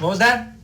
What was that?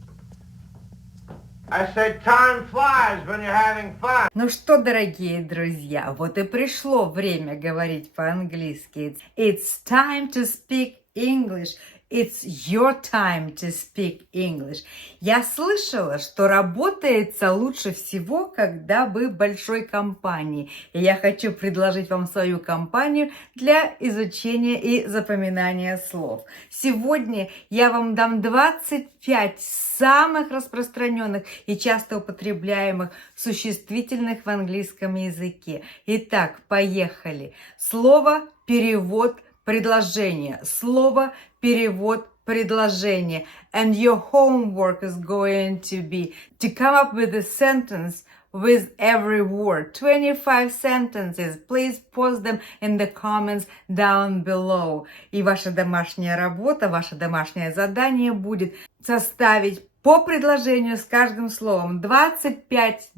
I said time flies when you're having fun. Ну что, дорогие друзья, вот и пришло время говорить по-английски. It's time to speak English. It's your time to speak English. Я слышала, что работается лучше всего, когда вы в большой компании. И я хочу предложить вам свою компанию для изучения и запоминания слов. Сегодня я вам дам 25 самых распространенных и часто употребляемых существительных в английском языке. Итак, поехали. Слово, перевод, предложение. Слово, перевод, предложение. And your homework is going to be to come up with a sentence with every word. 25 sentences. Please post them in the comments down below. И ваша домашняя работа, ваше домашнее задание будет составить по предложению с каждым словом 25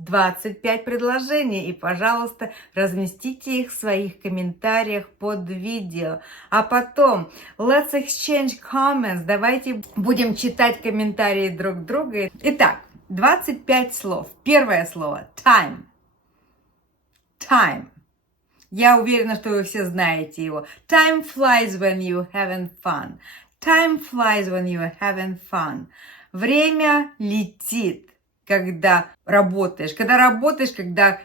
предложений. И, пожалуйста, разместите их в своих комментариях под видео. А потом, let's exchange comments. Давайте будем читать комментарии друг друга. Итак, 25 слов. Первое слово – time. Time. Я уверена, что вы все знаете его. Time flies when you're having fun. Time flies when you're having fun. Время летит, когда работаешь. Когда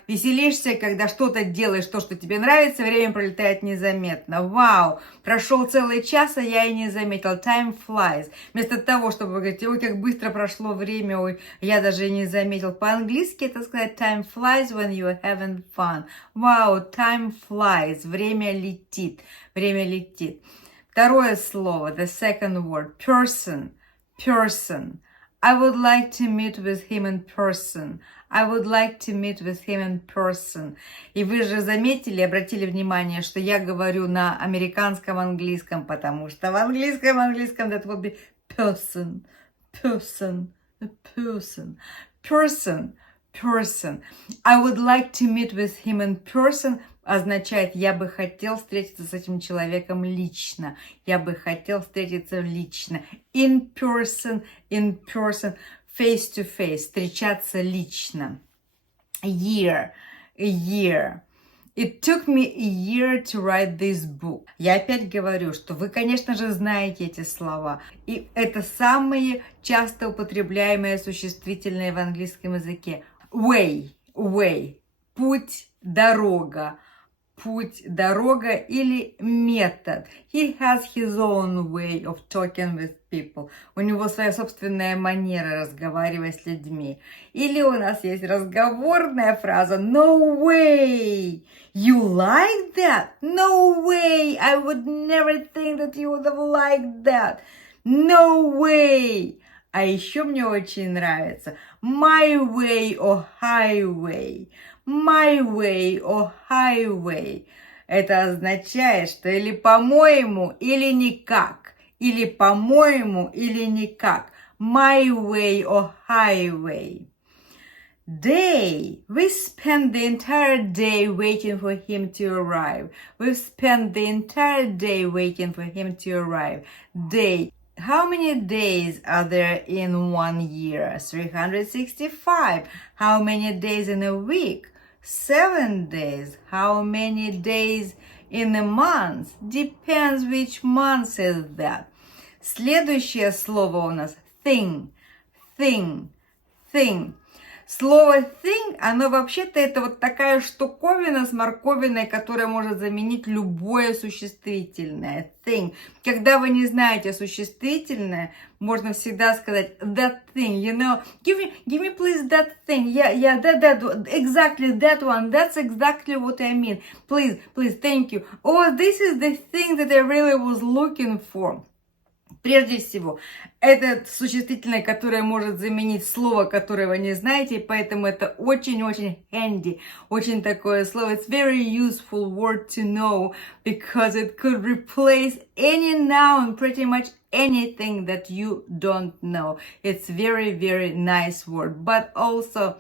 веселишься, когда что-то делаешь, то, что тебе нравится, время пролетает незаметно. Вау! Прошел целый час, а я и не заметил. Time flies. Вместо того, чтобы говорить, ой, как быстро прошло время, ой, я даже и не заметил. По-английски это сказать time flies when you're having fun. Вау! Time flies. Время летит. Время летит. Второе слово, the second word, person. Person. I would like to meet with him in person. I would like to meet with him in person. И вы же заметили, обратили внимание, что я говорю на американском английском, потому что в английском that would be person, person, a person, person, person. I would like to meet with him in person означает, я бы хотел встретиться с этим человеком лично. Я бы хотел встретиться лично. In person, face to face, встречаться лично. Year, a year. It took me a year to write this book. Я опять говорю, что вы, конечно же, знаете эти слова. И это самые часто употребляемые существительные в английском языке. Way, путь, дорога. Путь, дорога или метод. He has his own way of talking with people. У него своя собственная манера разговаривать с людьми. Или у нас есть разговорная фраза no way. You like that? No way. I would never think that you would have liked that. No way. А еще мне очень нравится my way or highway. My way or highway. Это означает, что или по-моему, или никак. Или по-моему, или никак. My way or highway. Day. We spend the entire day waiting for him to arrive. We spend the entire day waiting for him to arrive. Day. How many days are there in 1 year? 365. How many days in a week? 7 days. How many days in a month? Depends which month is that. Следующее слово у нас thing. Слово thing, оно вообще-то это вот такая штуковина с морковиной, которая может заменить любое существительное. Thing. Когда вы не знаете существительное, можно всегда сказать that thing, you know, give me please that thing, yeah, that, exactly that one, that's exactly what I mean, please, thank you. Oh, this is the thing that I really was looking for. Прежде всего, это существительное, которое может заменить слово, которое вы не знаете, поэтому это очень-очень handy, очень такое слово. It's very useful word to know, because it could replace any noun, pretty much anything that you don't know. It's very, very nice word, but also,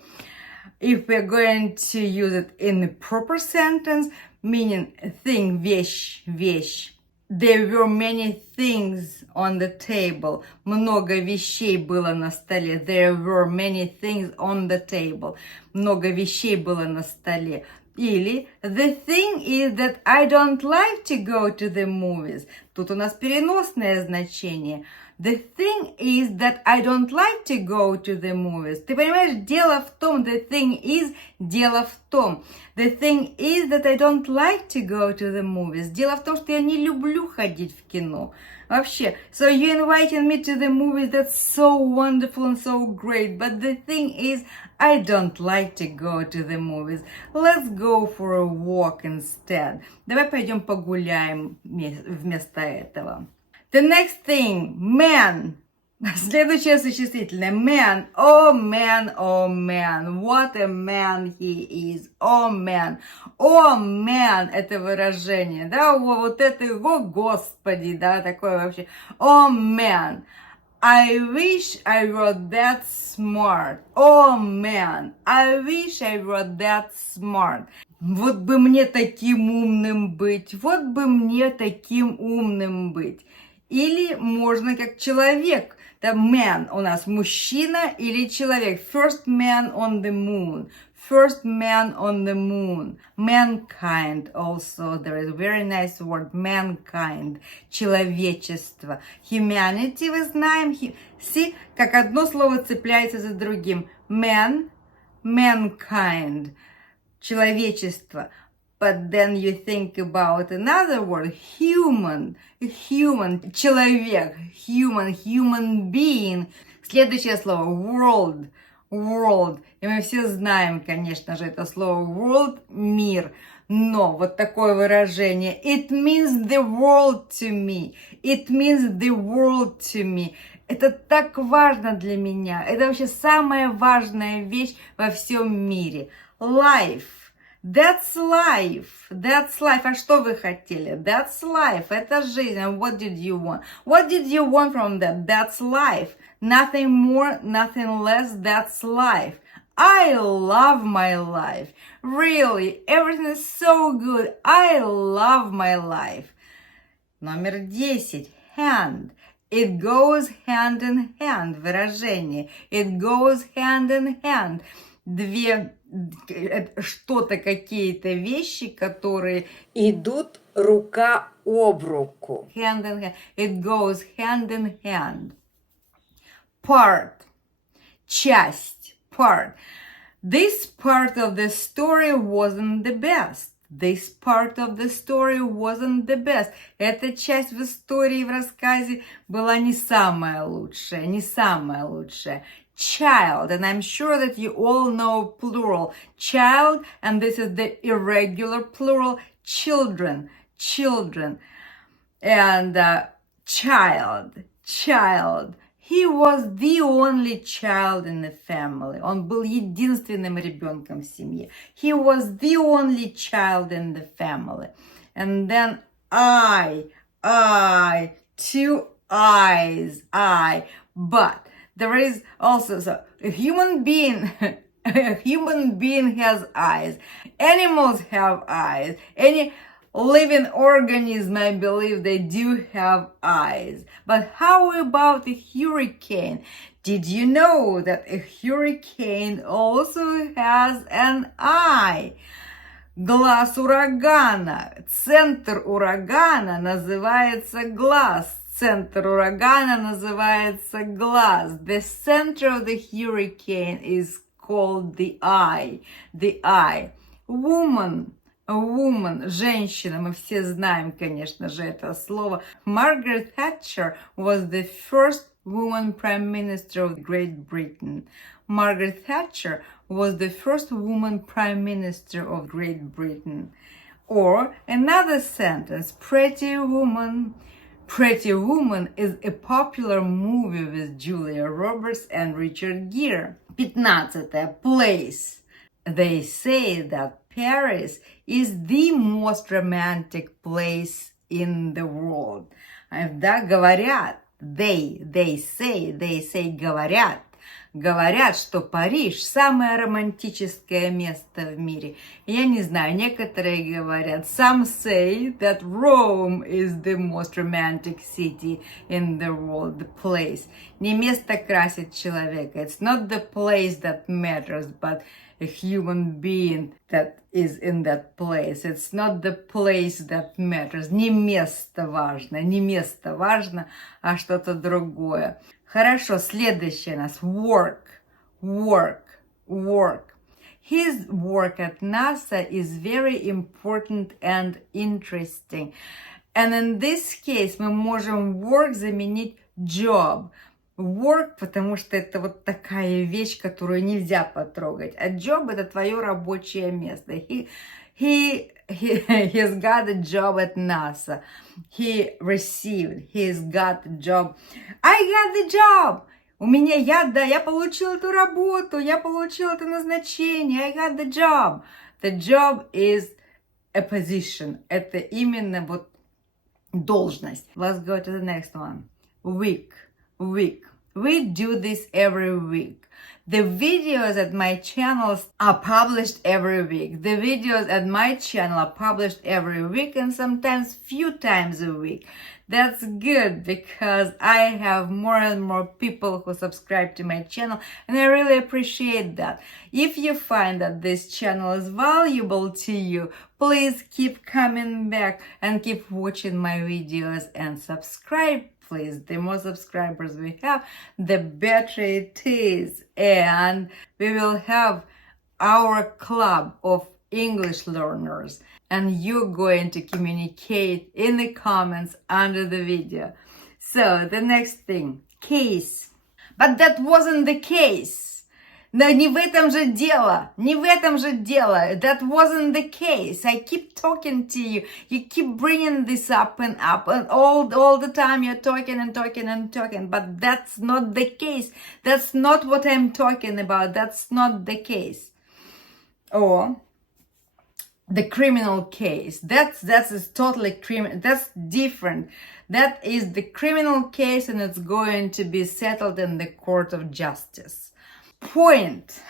if we're going to use it in the proper sentence, meaning thing, вещь, There were many things on the table. Много вещей было на столе. There were many things on the table. Много вещей было на столе. Или the thing is that I don't like to go to the movies. Тут у нас переносное значение. The thing is that I don't like to go to the movies. Ты понимаешь, дело в том, the thing is, дело в том. The thing is that I don't like to go to the movies. Дело в том, что я не люблю ходить в кино. Вообще, so you invited me to the movies, that's so wonderful and so great. But the thing is, I don't like to go to the movies. Let's go for a walk instead. Давай пойдем погуляем вместо этого. The next thing, man. Следующее существительное, man. Oh man, oh man. What a man he is. Oh man. Oh man, это выражение, да, вот это, о господи, да, такое вообще. Oh man. I wish I were that smart. Oh man. I wish I were that smart. Вот бы мне таким умным быть. Вот бы мне таким умным быть. Или можно как человек. Да, man у нас мужчина или человек. First man on the moon. First man on the moon. Mankind also. There is a very nice word. Mankind. Человечество. Humanity мы знаем. See, как одно слово цепляется за другим. Man, mankind. Человечество. But then you think about another word, human, human, человек, human being. Следующее слово, world, world. И мы все знаем, конечно же, это слово world, мир. Но вот такое выражение, it means the world to me, it means the world to me. Это так важно для меня. Это вообще самая важная вещь во всем мире. Life. That's life. That's life. А что вы хотели? That's life. Это жизнь. And what did you want? What did you want from that? That's life. Nothing more, nothing less. That's life. I love my life. Really, everything is so good. I love my life. Номер 10. Hand. It goes hand in hand. Выражение. It goes hand in hand. Что-то, какие-то вещи, которые идут рука об руку. Hand in hand. It goes hand in hand. Part. Часть. Part. This part of the story wasn't the best. This part of the story wasn't the best. Эта часть в истории, в рассказе была не самая лучшая, не самая лучшая. Child, and I'm sure that you all know plural. Child, and this is the irregular plural. Children, children. And child, child. He was the only child in the family. Он был единственным ребенком в семье. He was the only child in the family. And then I, two eyes, but there is also, so a human being has eyes. Animals have eyes. Any living organism, I believe they do have eyes. But how about a hurricane? Did you know that a hurricane also has an eye? Глаз урагана. Центр урагана называется глаз. Центр урагана называется глаз. The center of the hurricane is called the eye. The eye. Woman. A woman, женщина, мы все знаем, конечно же, это слово. Margaret Thatcher was the first woman prime minister of Great Britain. Margaret Thatcher was the first woman prime minister of Great Britain. Or another sentence, Pretty Woman. Pretty Woman is a popular movie with Julia Roberts and Richard Gere. 15. Place. They say that Paris is the most romantic place in the world. Да, говорят, they say, говорят. Говорят, что Париж самое романтическое место в мире. Я не знаю, некоторые говорят, some say that Rome is the most romantic city in the world, the place. Не место красит человека. It's not the place that matters, but a human being that is in that place. It's not the place that matters. Не место важно, а что-то другое. Хорошо, следующее у нас work. His work at NASA is very important and interesting. And in this case мы можем work заменить job. Work, потому что это вот такая вещь, которую нельзя потрогать. А job — это твое рабочее место. He's got a job at NASA. He's got a job. I got the job. Я получил эту работу, я получил это назначение. I got the job. The job is a position. Это именно вот должность. Let's go to the next one. Week. We do this every week. The videos at my channel are published every week. The videos at my channel are published every week and sometimes few times a week. That's good because I have more and more people who subscribe to my channel and I really appreciate that. If you find that this channel is valuable to you, please keep coming back and keep watching my videos and subscribe. Please, the more subscribers we have, the better it is. And we will have our club of English learners. And you're going to communicate in the comments under the video. So, the next thing, case. But that wasn't the case. Но не в этом же дело. That wasn't the case. I keep talking to you. You keep bringing this up and all the time you're talking. But that's not the case. That's not what I'm talking about. That's not the case. Or the criminal case. That's totally criminal. That's different. That is the criminal case and it's going to be settled in the court of justice. Point.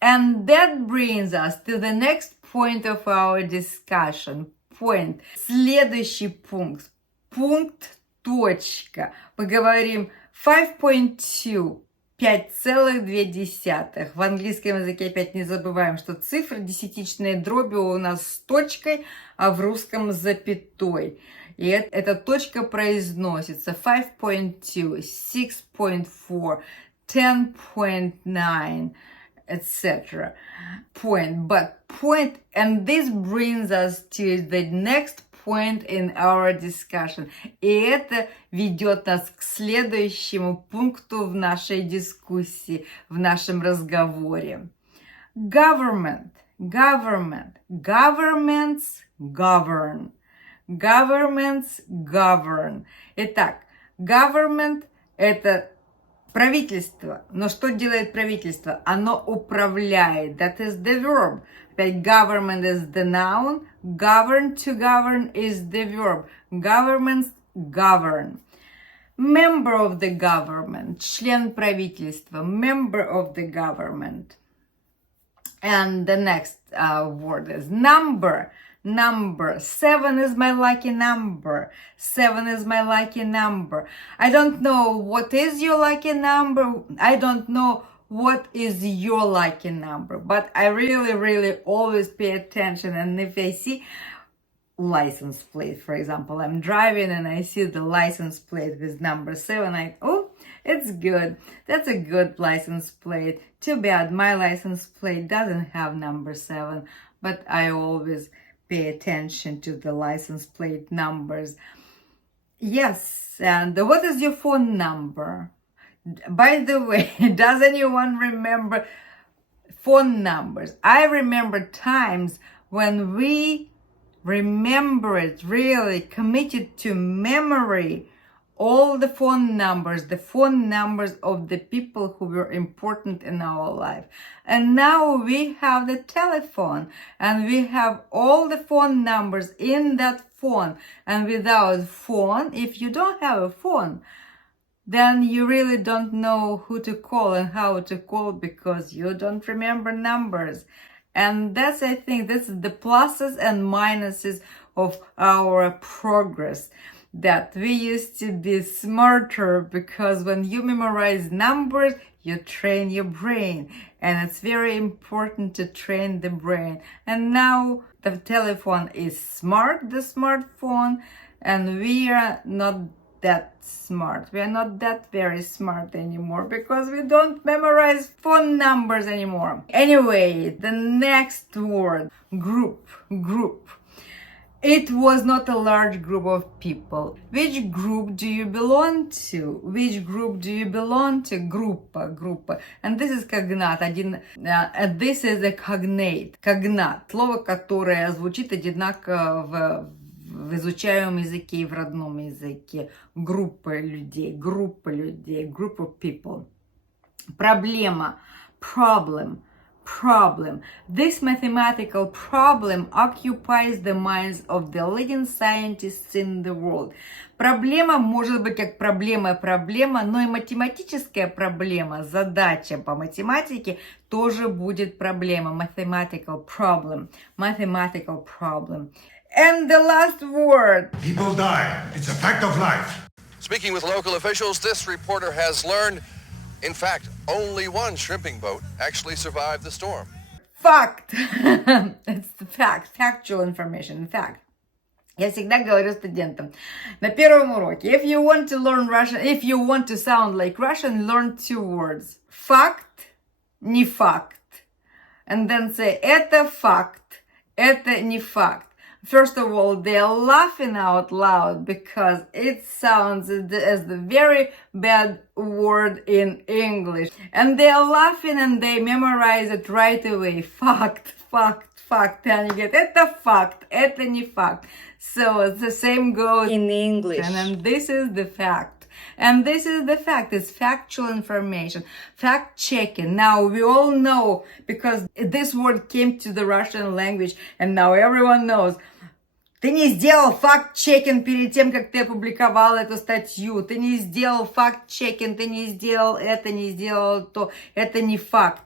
And that brings us to the next point of our discussion. Point. Следующий пункт. Пункт, точка. Мы говорим 5.2. 5,2. В английском языке опять не забываем, что цифры десятичные дроби у нас с точкой, а в русском с запятой. И эта точка произносится 5.2, 6.4, 10.9, etc. Point, and this brings us to the next point in our discussion. И это ведет нас к следующему пункту в нашей дискуссии, в нашем разговоре. Governments govern. Итак, government – это правительство. Но что делает правительство? Оно управляет. That is the verb. Опять government is the noun. Govern, to govern is the verb. Governments govern. Member of the government. Член правительства. Member of the government. And the next word is number. 7 is my lucky number. I don't know what is your lucky number. I don't know what is your lucky number. But I really always pay attention. And if I see license plate, for example, I'm driving and I see the license plate with number 7, it's good. That's a good license plate. Too bad my license plate doesn't have number 7. But I always pay attention to the license plate numbers. Yes, and what is your phone number? By the way, does anyone remember phone numbers? I remember times when we remembered, really committed to memory, all the phone numbers of the people who were important in our life. And now we have the telephone and we have all the phone numbers in that phone. And without phone, if you don't have a phone, then you really don't know who to call and how to call because you don't remember numbers. And that's, I think, that's the pluses and minuses of our progress. That we used to be smarter because when you memorize numbers, you train your brain. And it's very important to train the brain. And now the telephone is smart, the smartphone, and we are not that smart. We are not that very smart anymore because we don't memorize phone numbers anymore. Anyway, the next word, group. It was not a large group of people. Which group do you belong to? Which group do you belong to? Группа. And this is cognate. This is a cognate. Cognate. Слово, которое звучит одинаково в изучаемом языке и в родном языке. Группа людей. Group of people. Проблема. Problem. This mathematical problem occupies the minds of the leading scientists in the world. Проблема может быть как проблема, но и математическая проблема, задача по математике тоже будет проблема. Mathematical problem. And the last word. People die. It's a fact of life. Speaking with local officials, this reporter has learned, in fact, only one shrimping boat actually survived the storm. Fact. It's the fact. Factual information. Fact. Я всегда говорю студентам на первом уроке, if you want to learn Russian, if you want to sound like Russian, learn two words. Fact, не факт. And then say, это факт, это не факт. First of all, they're laughing out loud because it sounds as the very bad word in English. And they're laughing and they memorize it right away. Fact. And you get, это факт, это не факт. So the same goes in English. And then this is the fact. And this is the fact. It's factual information. Fact checking. Now we all know because this word came to the Russian language and now everyone knows. Ты не сделал факт-чекинг перед тем, как ты опубликовал эту статью. Ты не сделал факт-чекинг, ты не сделал это, не сделал то. Это не факт.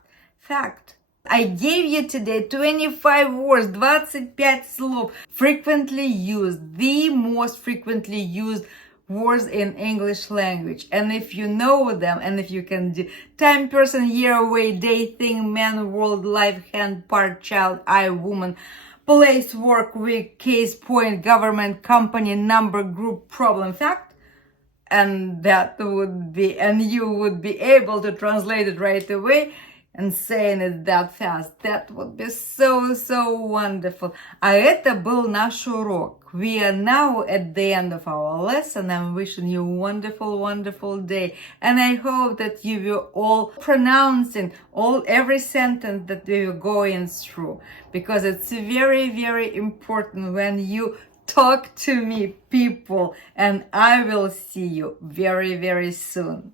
Fact. I gave you today 25 words, 25 слов, frequently used, the most frequently used words in English language. And if you know them, and if you can do time, person, year, away, day, thing, man, world, life, hand, part, child, I, woman, place, work, week, case, point, government, company, number, group, problem, fact, and that would be, and you would be able to translate it right away and saying it that fast. That would be so wonderful. А это был наш урок. We are now at the end of our lesson. I'm wishing you a wonderful day. And I hope that you will all pronouncing every sentence that we were going through. Because it's very important when you talk to me, people. And I will see you very soon.